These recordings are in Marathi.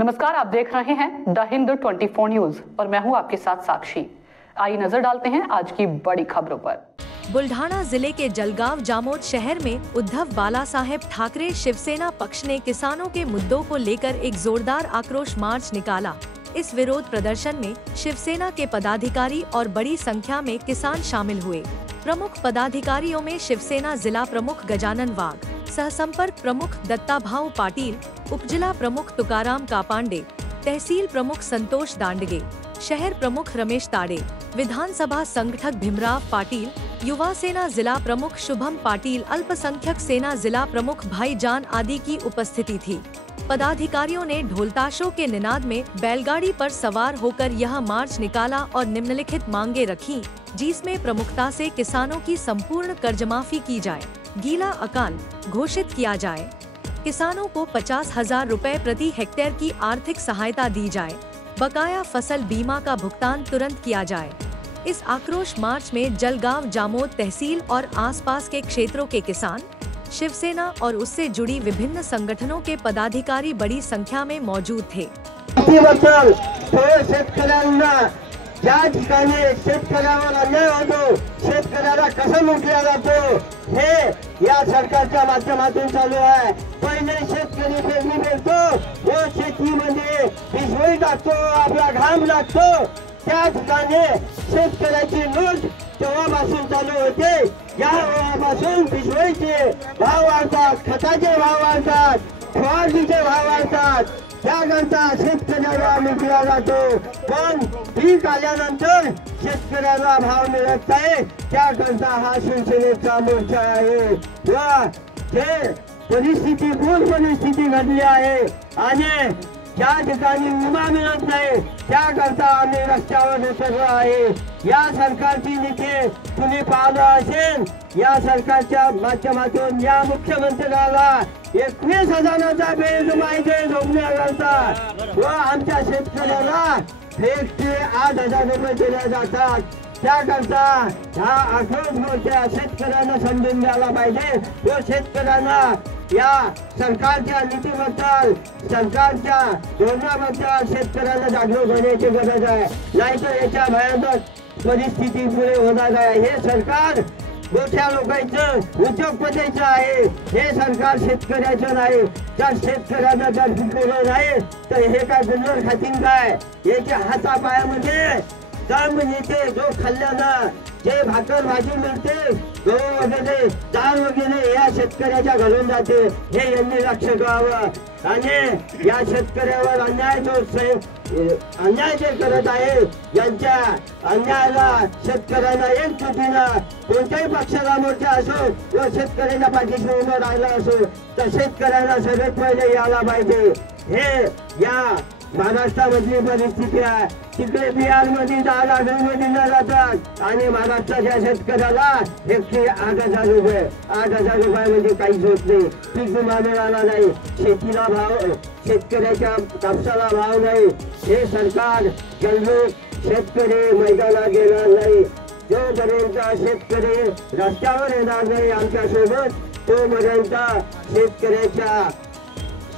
नमस्कार, आप देख रहे हैं द हिंद 24 न्यूज और मैं हूं आपके साथ साक्षी। आइए नजर डालते हैं आज की बड़ी खबरों पर। बुल्ढाना जिले के जलगांव जामोद शहर में उद्धव बालासाहेब ठाकरे शिवसेना पक्ष ने किसानों के मुद्दों को लेकर एक जोरदार आक्रोश मार्च निकाला। इस विरोध प्रदर्शन में शिवसेना के पदाधिकारी और बड़ी संख्या में किसान शामिल हुए। प्रमुख पदाधिकारियों में शिवसेना जिला प्रमुख गजानन वाघ, सहसंपर्क प्रमुख दत्ताभाऊ पाटिल, उपजिला प्रमुख तुकाराम कापांडे, तहसील प्रमुख संतोष दांडगे, शहर प्रमुख रमेश ताड़े, विधानसभा संगठक भीमराव पाटिल, युवा सेना जिला प्रमुख शुभम पाटिल, अल्पसंख्यक सेना जिला प्रमुख भाईजान आदि की उपस्थिति थी। पदाधिकारियों ने ढोलताशों के निनाद में बैलगाड़ी पर सवार होकर यह मार्च निकाला और निम्नलिखित मांगे रखी, जिसमें प्रमुखता से किसानों की संपूर्ण कर्जमाफी की जाए, गीला अकाल घोषित किया जाए, किसानों को 50,000 रुपए प्रति हेक्टेयर की आर्थिक सहायता दी जाए, बकाया फसल बीमा का भुगतान तुरंत किया जाए। इस आक्रोश मार्च में जलगांव जामोद तहसील और आसपास के क्षेत्रों के किसान, शिवसेना और उससे जुड़ी विभिन्न संगठनों के पदाधिकारी बड़ी संख्या में मौजूद थे। ज्या ठिकाणी शेतकऱ्यावर अन्याय होतो, शेतकऱ्याला कसं लुटला जातो, हे या सरकारच्या माध्यमातून चालू आहे। पहिले शेतकरी पेरणी पेरतो, व शेतीमध्ये पिशवी टाकतो, आपला घाम लागतो, त्या ठिकाणी शेतकऱ्याची लूट तेव्हापासून चालू होते। या वेळापासून पिशवीचे भाव वाढतात, खताचे भाव वाढतात, फवारणीचे भाव वाढतात, त्याकरता शेतकऱ्याला लुटला जातो। पण पीक आल्यानंतर शेतकऱ्याला भाव मिळत नाही, त्याकरता हा शिवसेनेचा मोर्चा आहे। व ते परिस्थिती पूर्ण परिस्थिती घडली आहे आणि ज्या ठिकाणी विमा मिळत नाही त्याकरता आम्ही रस्त्यावर उतरलो आहे। या सरकारची नीती तुम्ही पाहिलं असेल, या सरकारच्या माध्यमातून या मुख्यमंत्र्याला 21,000चा बेजुमाई झोपण्याकरता व आमच्या शेतकऱ्याला हेक्टरी 8,000 रुपये दिले जातात। त्याकरता हा आक्रोश मोर्चा शेतकऱ्यांना समजून द्यायला पाहिजे व शेतकऱ्यांना या सरकारच्या नीतीबद्दल, सरकारच्या धोरणाबद्दल शेतकऱ्यांना जागरूक होण्याची गरज आहे, नाहीतर याच्या भयानक परिस्थिती पुढे होणार आहे। हे सरकार मोठ्या लोकांचं, उद्योगपतीचं आहे, हे सरकार शेतकऱ्याचं नाही। जर शेतकऱ्यांना जर पिकवलं नाही तर हे काय गुन्हा खातील काय? याच्या हातापायामध्ये दम येते, जो खाल्ल्यानं जे भाकर भाजी मिळते, गहू वगैरे, डाळ वगैरे या शेतकऱ्याच्या घालून जाते, हे यांनी लक्ष ठेवावं। आणि या शेतकऱ्यावर अन्याय जे करत आहे, यांच्या अन्यायाला शेतकऱ्यांना एकजुटीनं कोणत्याही पक्षाला मोठा असो व शेतकऱ्यांच्या पाठीशी उभं राहिला असो तर शेतकऱ्यांना सगळ्यात पहिले यायला पाहिजे। हे या महाराष्ट्रामधली परिस्थिती आहे। तिकडे बिहारमध्ये 10 लाख रुपये दिले जातात आणि महाराष्ट्राच्या शेतकऱ्याला हेक्टरी 8,000 रुपये, 8,000 रुपयामध्ये काहीच होत नाही। पीक विमा मिळाला नाही, शेतीला भाव, शेतकऱ्याच्या कापसाला भाव नाही। हे सरकार जलरूप शेतकरी मैदानात गेणार नाही, जोपर्यंत शेतकरी रस्त्यावर येणार नाही आमच्या सोबत, तोपर्यंत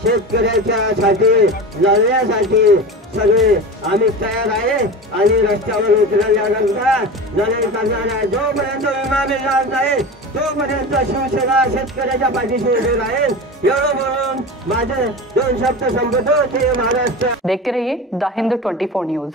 शेतकऱ्याच्यासाठी लढण्यासाठी सगळे आम्ही तयार आहे आणि रस्त्यावर उतरण्याकरता लढाई करणार आहे। जोपर्यंत विमा मिळणार नाही तोपर्यंत शिवसेना शेतकऱ्याच्या पाठीशी उभी राहील। एवढं बोलून माझे 2 शब्द संपवतो। ते महाराष्ट्र। देखते रहिए द हिंद 24 न्यूज।